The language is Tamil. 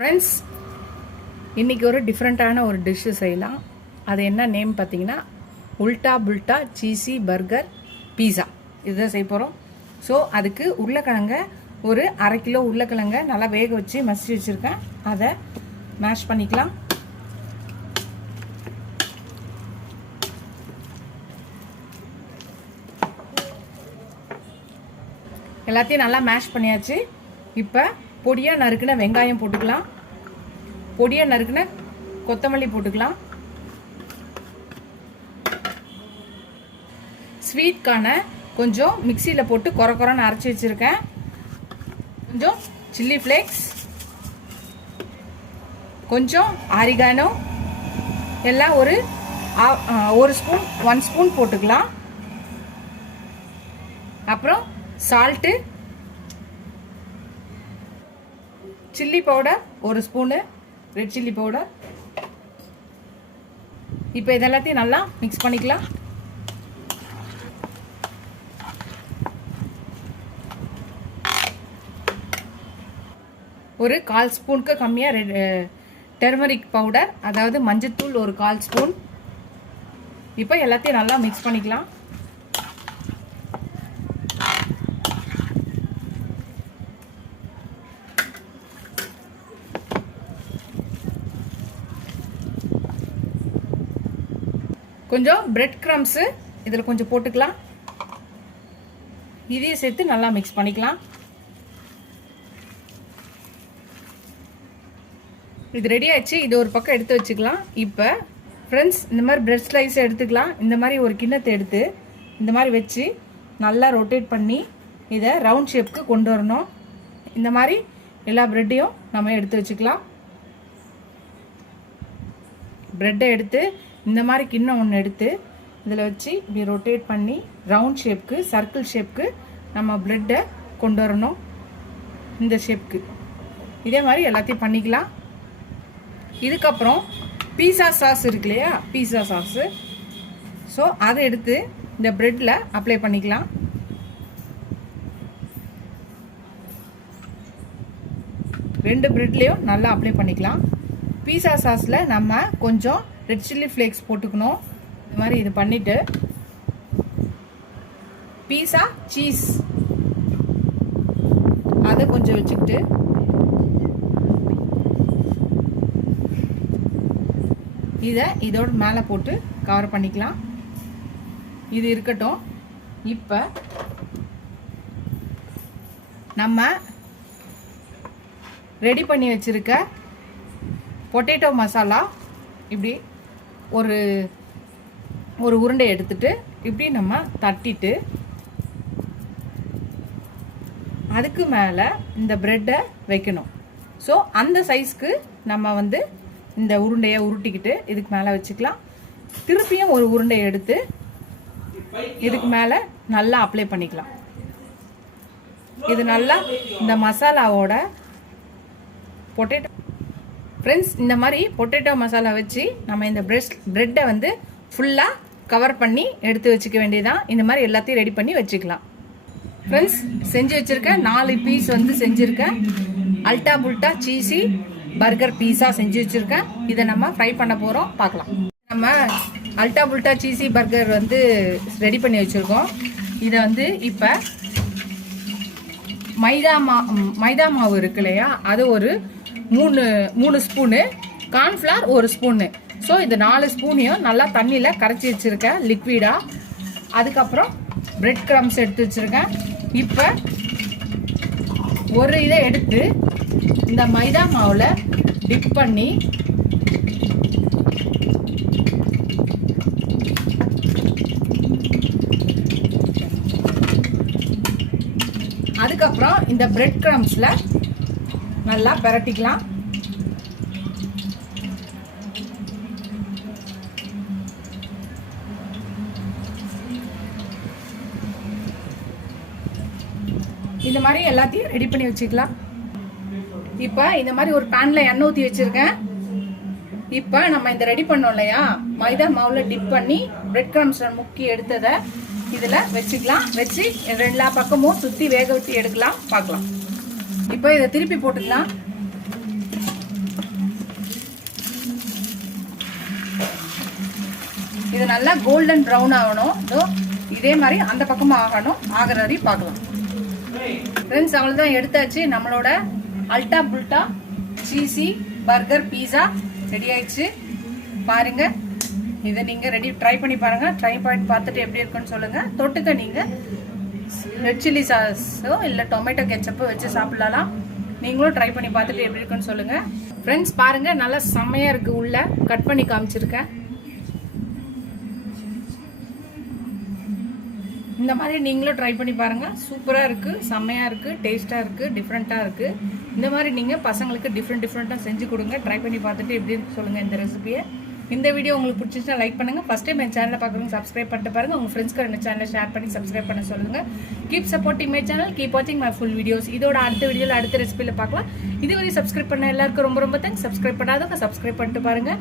ஃப்ரெண்ட்ஸ், இன்றைக்கி ஒரு டிஃப்ரெண்ட்டான ஒரு டிஷ்ஷு செய்யலாம். அது என்ன நேம் பார்த்தீங்கன்னா, உல்டா புல்டா சீஸி பர்கர் பீஸா. இதுதான் செய்ய போகிறோம். ஸோ அதுக்கு உருளைக்கிழங்க ஒரு 1/2 கிலோ உருளைக்கிழங்க நல்லா வேக வச்சு மசிச்சு வச்சுருக்கேன். அதை மேஷ் பண்ணிக்கலாம். எல்லாத்தையும் நல்லா மேஷ் பண்ணியாச்சு. இப்போ பொடியாக நறுக்குன வெங்காயம் போட்டுக்கலாம். பொடியாக நறுக்குன கொத்தமல்லி போட்டுக்கலாம். ஸ்வீட்கான கொஞ்சம் மிக்சியில் போட்டு கொரன்னு அரைச்சி வச்சுருக்கேன். கொஞ்சம் சில்லி ஃப்ளேக்ஸ், கொஞ்சம் ஆரிகானோ, எல்லாம் ஒரு ஸ்பூன் 1 ஸ்பூன் போட்டுக்கலாம். அப்புறம் salt, chilli powder 1 spoon, red chilli powder. இப்போ இதெல்லாத்தையும் நல்லா மிக்ஸ் பண்ணிக்கலாம். ஒரு 1/4 ஸ்பூனுக்கு கம்மியாக டர்மரிக் பவுடர், அதாவது மஞ்சத்தூள் ஒரு 1/4 ஸ்பூன். இப்போ எல்லாத்தையும் நல்லா மிக்ஸ் பண்ணிக்கலாம். கொஞ்சம் பிரெட் கிரம்ஸு இதில் கொஞ்சம் போட்டுக்கலாம். இதையும் சேர்த்து நல்லா மிக்ஸ் பண்ணிக்கலாம். இது ரெடி ஆச்சு. இது ஒரு பக்கம் எடுத்து வச்சுக்கலாம். இப்போ ஃப்ரெண்ட்ஸ், இந்த மாதிரி பிரெட் ஸ்லைஸ் எடுத்துக்கலாம். இந்த மாதிரி ஒரு கிண்ணத்தை எடுத்து இந்த மாதிரி வச்சு நல்லா ரொட்டேட் பண்ணி இதை ரவுண்ட் ஷேப்புக்கு கொண்டு வரணும். இந்த மாதிரி எல்லா ப்ரெட்டையும் நம்ம எடுத்து வச்சுக்கலாம். ப்ரெட்டை எடுத்து இந்த மாதிரி கிண்ணம் ஒன்று எடுத்து இதில் வச்சு இப்படி ரொட்டேட் பண்ணி ரவுண்ட் ஷேப்புக்கு, சர்க்கிள் ஷேப்புக்கு நம்ம ப்ரெட்டை கொண்டு வரணும். இந்த ஷேப்புக்கு இதே மாதிரி எல்லாத்தையும் பண்ணிக்கலாம். இதுக்கப்புறம் பீஸா சாஸ் இருக்கு இல்லையா, பீஸா சாஸு. ஸோ அதை எடுத்து இந்த ப்ரெட்டில் அப்ளை பண்ணிக்கலாம். ரெண்டு ப்ரெட்லேயும் நல்லா அப்ளை பண்ணிக்கலாம். பீஸா சாஸில் நம்ம கொஞ்சம் ரெட் சில்லி ஃப்ளேக்ஸ் போட்டுக்கணும். இந்த மாதிரி இது பண்ணிவிட்டு பீஸா சீஸ் அதை கொஞ்சம் வச்சுக்கிட்டு இதோட மேலே போட்டு கவர் பண்ணிக்கலாம். இது இருக்கட்டும். இப்போ நம்ம ரெடி பண்ணி வச்சிருக்க பொட்டேட்டோ மசாலா இப்படி ஒரு உருண்டை எடுத்துட்டு இப்படி நம்ம தட்டிட்டு அதுக்கு மேலே இந்த ப்ரெட்டை வைக்கணும். ஸோ அந்த சைஸ்க்கு நம்ம இந்த உருண்டையை உருட்டிக்கிட்டு இதுக்கு மேலே வச்சுக்கலாம். திருப்பியும் ஒரு உருண்டையை எடுத்து இதுக்கு மேலே நல்லா அப்ளை பண்ணிக்கலாம். இது நல்லா இந்த மசாலாவோட பொட்டேட்டோ ஃப்ரெண்ட்ஸ், இந்த மாதிரி பொட்டேட்டோ மசாலா வச்சு நம்ம இந்த ப்ரெட்டை ஃபுல்லாக கவர் பண்ணி எடுத்து வச்சுக்க வேண்டியதான். இந்த மாதிரி எல்லாத்தையும் ரெடி பண்ணி வச்சுக்கலாம். ஃப்ரெண்ட்ஸ், செஞ்சு வச்சுருக்கேன் 4 பீஸ் செஞ்சுருக்கேன். அல்டா புல்டா சீஸி பர்கர் பீஸா செஞ்சு வச்சுருக்கேன். இதை நம்ம ஃப்ரை பண்ண போகிறோம். பார்க்கலாம். நம்ம அல்டா புல்டா சீஸி பர்கர் ரெடி பண்ணி வச்சுருக்கோம். இதை இப்போ மைதா மாவு இருக்கு இல்லையா, அது ஒரு 3 ஸ்பூனு, கார்ன்ஃப்ளவர் 1 ஸ்பூனு. ஸோ இது 4 ஸ்பூனையும் நல்லா தண்ணியில் கரைச்சி வச்சுருக்கேன் லிக்விடாக. அதுக்கப்புறம் பிரெட் கிரம்ஸ் எடுத்து வச்சுருக்கேன். இப்போ ஒரு இதை எடுத்து இந்த மைதா மாவில் டிப் பண்ணி அதுக்கப்புறம் இந்த பிரெட் கிரம்ஸில் நல்லா பிரட்டிக்கலாம். இந்த மாதிரி எல்லாத்தையும் ரெடி பண்ணி வச்சுக்கலாம். இப்போ இந்த மாதிரி ஒரு பேனில் எண்ணெய் ஊற்றி வச்சுருக்கேன். இப்போ நம்ம இந்த ரெடி பண்ணோம் இல்லையா, மைதா மாவில் டிப் பண்ணி பிரெட் கிரம்ஸில் முக்கி எடுத்ததை இதில் வச்சுக்கலாம். வச்சு எல்லா பக்கமும் சுற்றி வேக விட்டு எடுக்கலாம். பார்க்கலாம். இப்போ இதை திருப்பி போட்டுக்கலாம். இது நல்லா கோல்டன் ப்ரௌன் ஆகணும். ஸோ இதே மாதிரி அந்த பக்கமும் ஆகணும். ஆகிற வரையும் பார்க்கலாம். ஃப்ரெண்ட்ஸ், அவ்வளோதான், எடுத்தாச்சு. நம்மளோட அல்டா புல்டா சீசி பர்கர் பீஸா ரெடி ஆயிடுச்சு. பாருங்க, இதை நீங்கள் ட்ரை பண்ணி பாருங்க. ட்ரை பண்ணி பார்த்துட்டு எப்படி இருக்குன்னு சொல்லுங்க. தொட்டுக்க நீங்கள் ரெட் சில்லி சாஸோ இல்லை டொமேட்டோ கெச்சப்போ வச்சு சாப்பிடலாம். நீங்களும் ட்ரை பண்ணி பார்த்துட்டு எப்படி இருக்குன்னு சொல்லுங்க. ஃப்ரெண்ட்ஸ், பாருங்க, நல்லா செம்மையா இருக்கு. உள்ள கட் பண்ணி காமிச்சிருக்கேன். இந்த மாதிரி நீங்களும் ட்ரை பண்ணி பாருங்க. சூப்பரா இருக்கு, செம்மையா இருக்கு, டேஸ்டா இருக்கு, டிஃப்ரெண்டா இருக்கு. இந்த மாதிரி நீங்க பசங்களுக்கு டிஃப்ரெண்டா செஞ்சு கொடுங்க. ட்ரை பண்ணி பார்த்துட்டு எப்படி இருக்கு சொல்லுங்க இந்த ரெசிபியை. இந்த வீடியோ உங்களுக்கு பிடிச்சிருந்தா லைக் பண்ணுங்க. ஃபர்ஸ்ட் டைம் என் சேனலை பார்க்குறவங்க சப்ஸ்கிரைப் பண்ணிட்டு பாருங்க. உங்க ஃப்ரெண்ட்ஸ்க்கு இந்த சேனலை ஷேர் பண்ணி சப்ஸ்கிரைப் பண்ண சொல்லுங்க. Keep supporting my channel, keep வாட்சிங் மை ஃபுல் வீடியோஸ். இதோட அடுத்த வீடியோல அடுத்த ரெசிபியில பார்க்கலாம். இதுவரை சப்ஸ்கிரைப் பண்ண எல்லாருக்கும் ரொம்ப ரொம்ப தேங்க்ஸ். சப்ஸ்கிரைப் பண்ணாதவங்க சப்ஸ்கிரைப் பண்ணிட்டு பாருங்க.